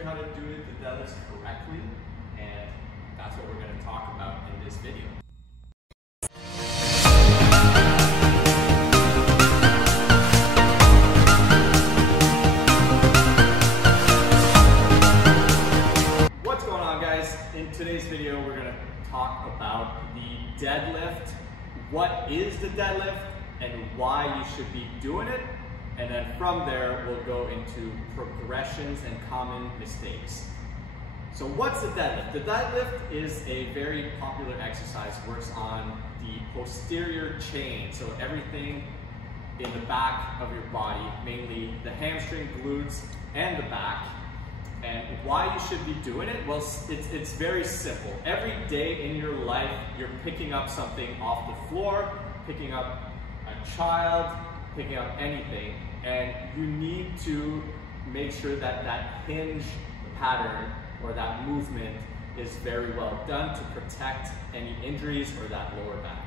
you how to do the deadlifts correctly, and that's what we're going to talk about in this video. What's going on, guys? In today's video, we're going to talk about the deadlift. What is the deadlift and why you should be doing it? And then from there, we'll go into progressions and common mistakes. So what's the deadlift? The deadlift is a very popular exercise. It works on the posterior chain. So everything in the back of your body, mainly the hamstring, glutes, and the back. And why you should be doing it? Well, it's very simple. Every day in your life, you're picking up something off the floor, picking up a child, picking up anything, and you need to make sure that that hinge pattern or that movement is very well done to protect any injuries or that lower back.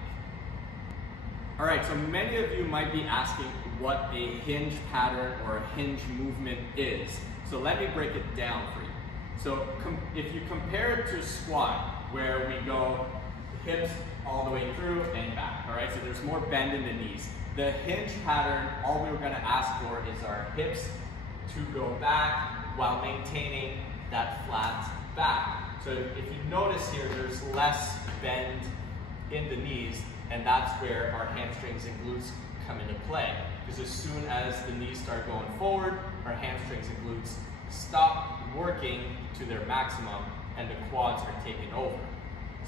All right, so many of you might be asking what a hinge pattern or a hinge movement is. So let me break it down for you. So if you compare it to a squat, where we go hips all the way through and back, all right? So there's more bend in the knees. The hinge pattern, all we were gonna ask for is our hips to go back while maintaining that flat back. So if you notice here, there's less bend in the knees, and that's where our hamstrings and glutes come into play. Because as soon as the knees start going forward, our hamstrings and glutes stop working to their maximum and the quads are taking over.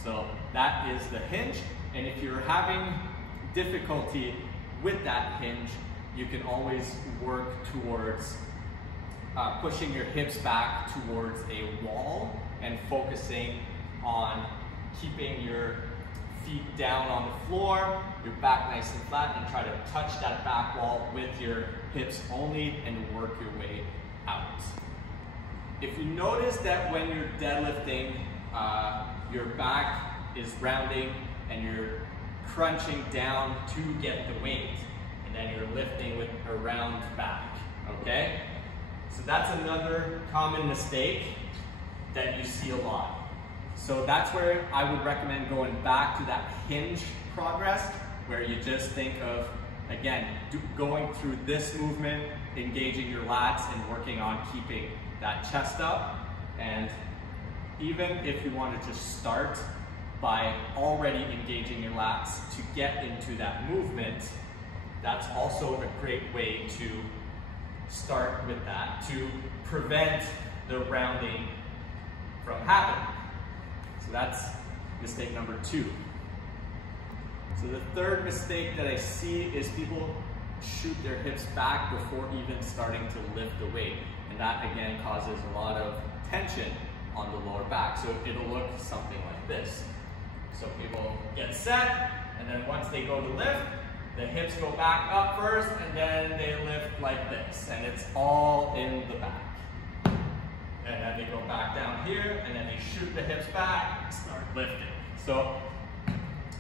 So that is the hinge, and if you're having difficulty with that hinge, you can always work towards pushing your hips back towards a wall and focusing on keeping your feet down on the floor, your back nice and flat, and try to touch that back wall with your hips only and work your way out. If you notice that when you're deadlifting, your back is rounding and you're crunching down to get the weight, and then you're lifting with a round back, okay? So that's another common mistake that you see a lot. So that's where I would recommend going back to that hinge progress, where you just think of, again, going through this movement, engaging your lats and working on keeping that chest up. And even if you want to just start by already engaging your lats to get into that movement, that's also a great way to start with that, to prevent the rounding from happening. So that's mistake number 2. So the third mistake that I see is people shoot their hips back before even starting to lift the weight. And that again causes a lot of tension on the lower back. So it'll look something like this. So people get set, and then once they go to lift, the hips go back up first, and then they lift like this. And it's all in the back. And then they go back down here, and then they shoot the hips back and start lifting. So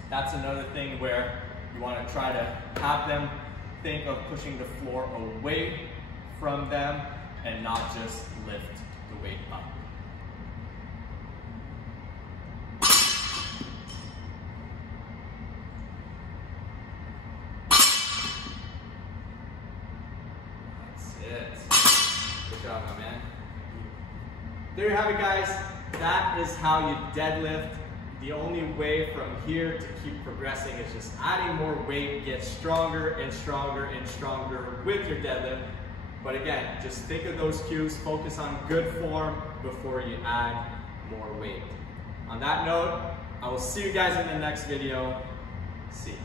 that's another thing where you want to try to have them think of pushing the floor away from them and not just lift the weight up. That's it. Good job, my man. There you have it, guys. That is how you deadlift. The only way from here to keep progressing is just adding more weight, get stronger and stronger and stronger with your deadlift. But again, just think of those cues, focus on good form before you add more weight. On that note, I will see you guys in the next video. See you.